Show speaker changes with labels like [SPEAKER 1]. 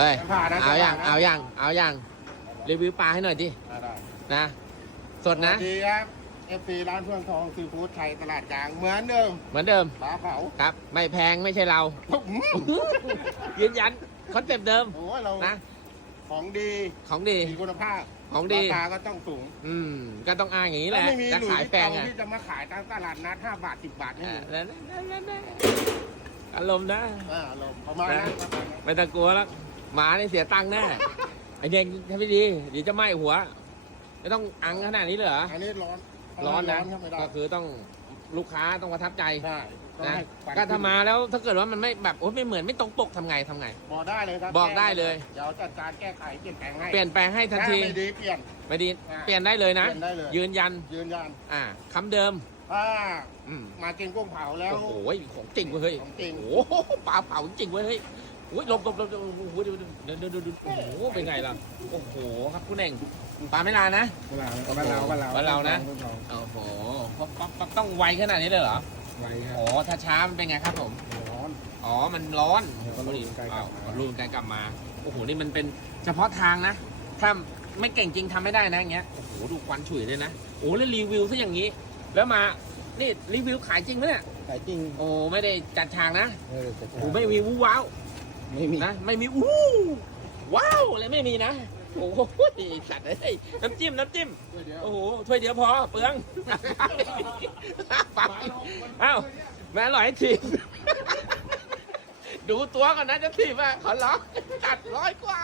[SPEAKER 1] เฮ้ย
[SPEAKER 2] ผ่านนะ
[SPEAKER 1] เอาอย่าง
[SPEAKER 2] ผ่านนะ
[SPEAKER 1] เอาอย่าง เอาอย่าง รีวิวปลาให้หน่อยดิ
[SPEAKER 2] ได้
[SPEAKER 1] นะ สดนะ
[SPEAKER 2] สวัสดีครับเอฟซีร้านเพื่อนทองซีฟู้ดไทยตลาดกลางเหมือนเดิม
[SPEAKER 1] เหมือนเดิม
[SPEAKER 2] ปลาเผา
[SPEAKER 1] ครับ ไม่แพงไม่ใช่เรายืนยัน คอนเซ็ปต์เดิม
[SPEAKER 2] โอ้ยเรา
[SPEAKER 1] นะ
[SPEAKER 2] ของดี
[SPEAKER 1] ของดี
[SPEAKER 2] มีคุณภาพ
[SPEAKER 1] ของดี
[SPEAKER 2] ราคาก็ต้องสูง
[SPEAKER 1] อืม ก็ต้องอ้างอย่างนี้แหละ
[SPEAKER 2] ไม่มี
[SPEAKER 1] จะ
[SPEAKER 2] หลุย
[SPEAKER 1] ขาย
[SPEAKER 2] ส์
[SPEAKER 1] แพง
[SPEAKER 2] ทอง
[SPEAKER 1] อะ
[SPEAKER 2] ที่จะมาขายตามตลาดนัด5บาท 10 บาทนี่
[SPEAKER 1] อ่านั่นนั่นนั่นนั่นอารมณ์นะ
[SPEAKER 2] อ่าเราประมาณนั้นประมาณนั้น
[SPEAKER 1] ไม่ต้องกลัวแล้ว หมาเนี่ยเสียตังค์แน่ไอเด็กทำไม่ดีเดี๋ยวจะไหม้หัว ไม่ต้องอังขนาดนี้เลยเหรอ
[SPEAKER 2] อันนี้ร้อน
[SPEAKER 1] ร้อนนะ
[SPEAKER 2] ครับไม่ได้
[SPEAKER 1] ก็คือต้องลูกค้าต้องประทับใจ
[SPEAKER 2] ใช่ต้อง
[SPEAKER 1] นะ
[SPEAKER 2] ให้ควัน
[SPEAKER 1] ก็ถ้ามาแล้วถ้าเกิดว่ามันไม่แบบโอ้ไม่เหมือนไม่ตรงปกทำไงทำไง
[SPEAKER 2] บอกได้เลยครับ
[SPEAKER 1] บอกได้เลย
[SPEAKER 2] เดี๋ยวจัดการแก้ไขเปลี่ยนแปลงให้
[SPEAKER 1] เปลี่ยนแปลงให้ทันที
[SPEAKER 2] ถ้าไม่ดีเปลี่ยน
[SPEAKER 1] ไม่ดี
[SPEAKER 2] อ่า
[SPEAKER 1] เปลี่ยนได้เลยนะ
[SPEAKER 2] เปลี่ยนได้เลย
[SPEAKER 1] ยืนยัน
[SPEAKER 2] ยืนยัน
[SPEAKER 1] อ่าคำเดิม
[SPEAKER 2] ถ้า
[SPEAKER 1] อืม
[SPEAKER 2] มากินกุ้งเผาแล้ว
[SPEAKER 1] โอ้โหของจริงเว้ยเฮ้ย
[SPEAKER 2] ของจริง
[SPEAKER 1] โอ้โหปลาเผาจริงเว้ยเฮ้ยโอ้ยหลบหลบหลบหลบโอ้โหเดี๋ยวเดี๋ยวเดี๋ยวเดี๋ยวเดี๋ยวโอ้โหเป็นไงล่ะโอ้โหครับคุณเองปลาไม่ลานะ
[SPEAKER 2] บ้านเราบ้านเรา
[SPEAKER 1] บ้านเรานะโอ้โหปั๊บปั๊บปั๊บต้องไวขนาดนี้เลยเหรอ
[SPEAKER 2] ไวครั
[SPEAKER 1] โอ้ถ้าช้ามันเป็นไงครับผม
[SPEAKER 2] ร้อน
[SPEAKER 1] อ๋อ มันร้อน
[SPEAKER 2] เดี๋ยวก็รูดไกลกลับมา
[SPEAKER 1] อ้าวรูดไกลกลับมา โอ้โห นี่มันเป็นเฉพาะทางนะ ถ้าไม่เก่งจริงทำไม่ได้นะอย่างเงี้ย โอ้โห ดูควันฉุยเลยนะ โอ้แล้วรีวิวซะอย่างนี้ แล้วมา นี่รีวิวขายจริงไหมเนี่ย
[SPEAKER 2] ขายจริง
[SPEAKER 1] โอ้ ไม่ได้จัดฉากนะ
[SPEAKER 2] เออแต่
[SPEAKER 1] โอ้ไม่มีวู้ว้าว
[SPEAKER 2] ไม่มี
[SPEAKER 1] นะไม่มีอู้ว้าวอะไรไม่มีนะโอ้โหสัตว์เอ้ยน้ำจิ้มน้ำจิ้ม
[SPEAKER 2] เดี๋ยว
[SPEAKER 1] โอ้โหถ้วยเดียวพอเปลืองไปเอ้าแม่อร่อยให้ทีมดูตัวก่อนนะจะทีมอะขอร้องจัดร้อยกว่า